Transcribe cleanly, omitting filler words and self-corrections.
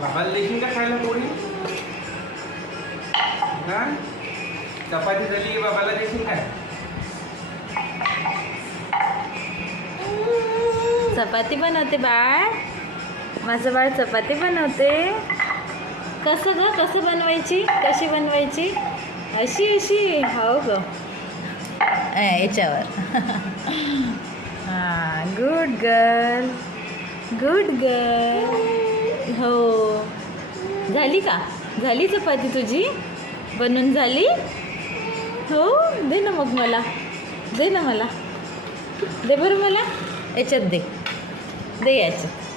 बाबाला देशील का खायला पोळी? हा चपाती झाली, बाबाला देशील काय? चपाती बनवते बाळ, माझं बाळ चपाती बनवते. कसं ग, कसं बनवायची, कशी बनवायची? अशी अशी, हो ग, याच्यावर. हां, गुड गर्ल, गुड गर्ल. हो, झाली का? झाली चपाती तुझी बनून झाली? हो, दे ना मग मला, दे ना मला, दे बरं मला, याच्यात दे, दे याच्यात.